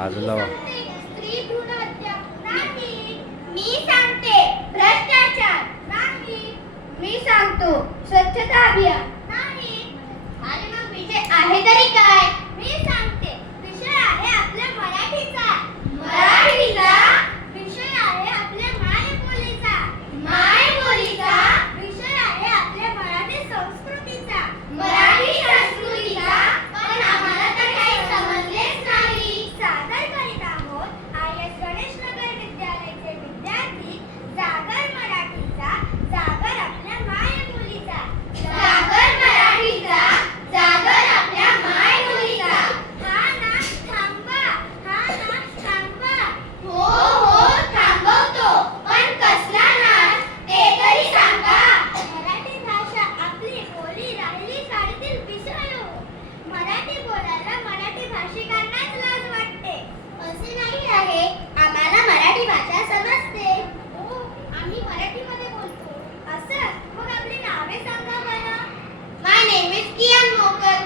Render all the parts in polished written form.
वाजलं. स्त्री भ्रूण हत्या नाही. मी सांगते भ्रष्टाचार नाही. मी सांगतो स्वच्छता अभियान नाही. आणि मग विषय आहे तरी काय? मी सांगते विषय आहे आपल्या मराठीचा. मराठीचा विषय आहे आपल्या मायबोलीचा. मायबोलीचा विषय आहे आपल्या मराठी संस्कृतीचा. मराठी संस्कृतीचा पण आम्हाला तर काही समजलेच नाही. सादर करीत आहोत आय.एस. गणेशनगर विद्यालयाचे विद्यार्थी जागर मराठीचा, जागर आपल्या मायबोलीचा. जागर मराठीचा, जागर आपल्या मायबोलीचा. हा नाच थांबवा, हा नाच थांबवा. हो हो थांबवतो, पण कसला नाच ते तरी सांगा. मराठी भाषा आपली बोली राहिली शाळेतील विषय हो. मराठी बोलायला मराठी भाषिकांनाच लाज वाटते. असे नाही आहे, आम्हाला मराठी भाषा समजते. हो, आम्ही मराठीमध्ये बोलतो. असं मग आपली नावे सांगा बरं. My name is Kiyan Mokar.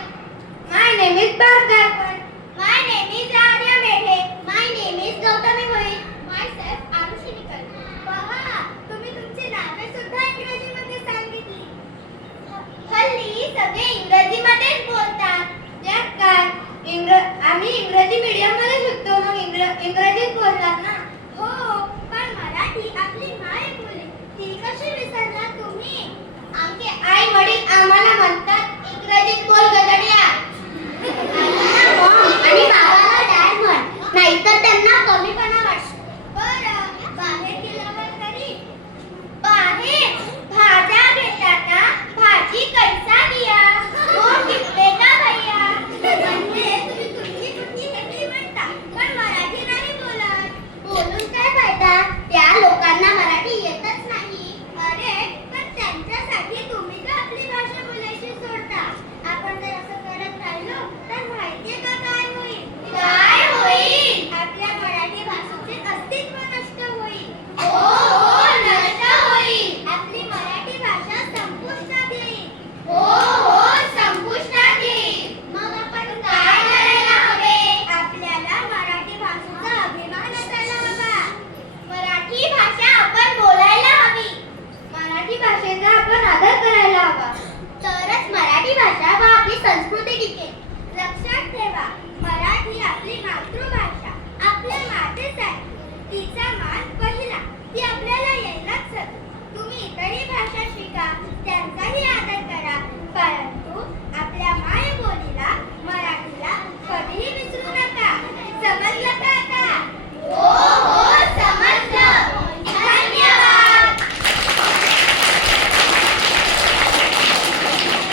My name is Baggarkar. My name is Arya Medhe. My name is Gautami Bhoir. Myself Aarushi Nikal. पहा, तुम्ही तुमची नावे सुद्धा इंग्रजीमध्ये सांगितली. हल्ली सगळे इंग्रजीमध्येच बोलतात.